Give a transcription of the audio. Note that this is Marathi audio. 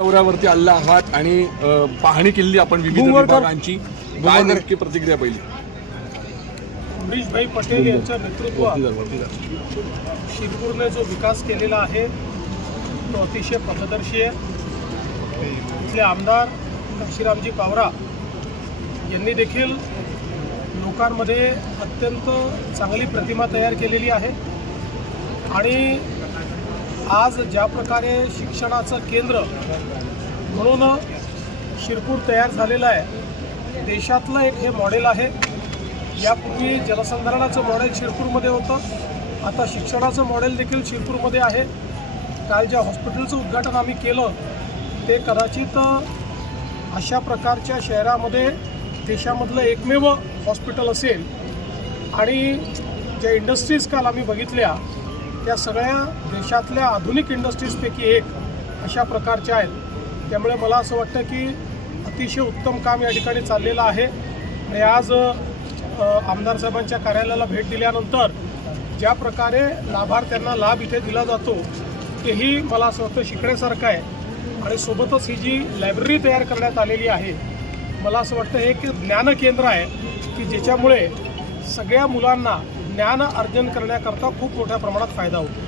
दौऱ्यावरती आला आहात आणि पाहणी केली आपण विविध विभागांची, काय नक्की प्रतिक्रिया पहिली? अमरीशभाई पटेल यांच्या नेतृत्वात शिरपूरने जो विकास केलेला आहे तो अतिशय पथदर्शी आहे। इथले आमदार श्रीरामजी पावरा यांनी देखील लोकांमध्ये अत्यंत चांगली प्रतिमा तयार केलेली आहे आणि आज ज्या प्रकारे शिक्षणाचं केंद्र म्हणून शिरपूर तयार झालेलं आहे, देशातलं एक हे मॉडेल आहे। यापूर्वी जलसंधारणाचं मॉडेल शिरपूरमध्ये होतं, आता शिक्षणाचं मॉडेल देखील शिरपूरमध्ये आहे। काल ज्या हॉस्पिटलचं उद्घाटन आम्ही केलं ते कदाचित अशा प्रकारच्या शहरामध्ये देशामधलं एकमेव हॉस्पिटल असेल आणि ज्या इंडस्ट्रीज काल आम्ही बघितल्या त्या सगळ्या देशातल्या आधुनिक इंडस्ट्रीजपैकी एक अशा प्रकारच्या आहेत। त्यामुळे मला असं वाटतं की अतिशय उत्तम काम या ठिकाणी चाललेलं आहे आणि आज आमदार साहेबांच्या कार्यालयाला भेट दिल्यानंतर ज्या प्रकारे लाभार्थ्यांना लाभ इथे दिला जातो तेही मला असं वाटतं शिकण्यासारखं आहे आणि सोबतच ही जी लायब्ररी तयार करण्यात आलेली आहे, मला असं वाटतं हे एक ज्ञान केंद्र आहे की ज्याच्यामुळे सगळ्या मुलांना ज्ञान अर्जन करण्याकरता खूप मोठ्या प्रमाणात फायदा होतो।